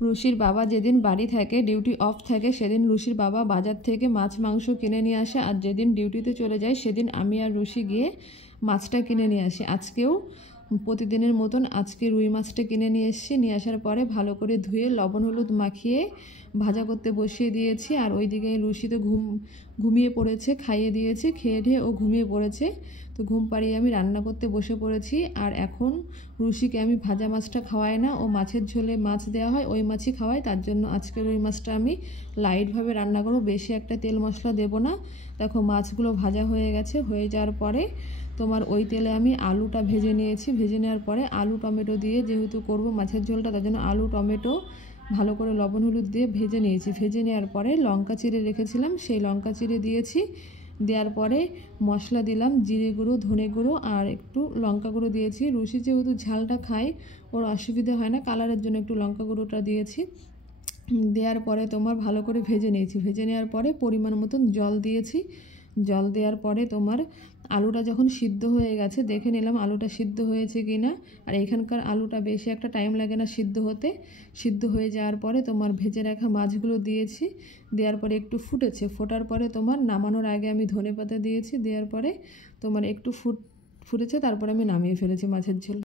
রুশির বাবা যেদিন বাড়ি থাকে, ডিউটি অফ থাকে, সেদিন রুশির বাবা বাজার থেকে মাছ মাংস কিনে নিয়ে আসে। আর যেদিন ডিউটিতে চলে যায় সেদিন আমি আর রুশি গিয়ে মাছটা কিনে নিয়ে আসি। আজকেও প্রতিদিনের মতন আজকে রুই মাছটা কিনে নিয়ে এসেছি। নিয়ে আসার পরে ভালো করে ধুয়ে লবণ হলুদ মাখিয়ে ভাজা করতে বসিয়ে দিয়েছি। আর ওইদিকে রুশি তো ঘুমিয়ে পড়েছে, খাইয়ে দিয়েছি, খেয়ে ঢেয়ে ও ঘুমিয়ে পড়েছে। তো ঘুম পাড়িয়ে আমি রান্না করতে বসে পড়েছি। আর এখন রুশিকে আমি ভাজা মাছটা খাওয়াই না, ও মাছের ঝোলে মাছ দেওয়া হয় ওই মাছই খাওয়াই। তার জন্য আজকে রুই মাছটা আমি লাইটভাবে রান্না করব, বেশি একটা তেল মশলা দেব না। দেখো মাছগুলো ভাজা হয়ে গেছে। হয়ে যাওয়ার পরে তোমার ওই তেলে আমি আলুটা ভেজে নিয়েছি। ভেজে নেওয়ার পরে আলু টমেটো দিয়ে যেহেতু করব মাছের ঝোলটা, তার জন্য আলু টমেটো ভালো করে লবণ হলুদ দিয়ে ভেজে নিয়েছি। ভেজে নেওয়ার পরে লঙ্কা চিড়ে রেখেছিলাম, সেই লঙ্কা চিড়ে দিয়েছি। দেওয়ার পরে মশলা দিলাম, জিরে গুঁড়ো, ধনে গুঁড়ো আর একটু লঙ্কা গুঁড়ো দিয়েছি। রুশি যেহেতু ঝালটা খায়, ওর অসুবিধা হয় না, কালারের জন্য একটু লঙ্কা গুঁড়োটা দিয়েছি। দেওয়ার পরে তোমার ভালো করে ভেজে নিয়েছি। ভেজে নেওয়ার পরে পরিমাণ মতন জল দিয়েছি। জল দেওয়ার পরে তোমার আলুটা যখন সিদ্ধ হয়ে গেছে, দেখে নিলাম আলুটা সিদ্ধ হয়েছে কি না। আর এইখানকার আলুটা বেশি একটা টাইম লাগে না সিদ্ধ হতে। সিদ্ধ হয়ে যাওয়ার পরে তোমার ভেজে রাখা মাছগুলো দিয়েছি। দেওয়ার পরে একটু ফুটেছে, ফোটার পরে তোমার নামানোর আগে আমি ধনেপাতা দিয়েছি। দেওয়ার পরে তোমার একটু ফুটেছে, তারপরে আমি নামিয়ে ফেলেছি মাছের ঝোল।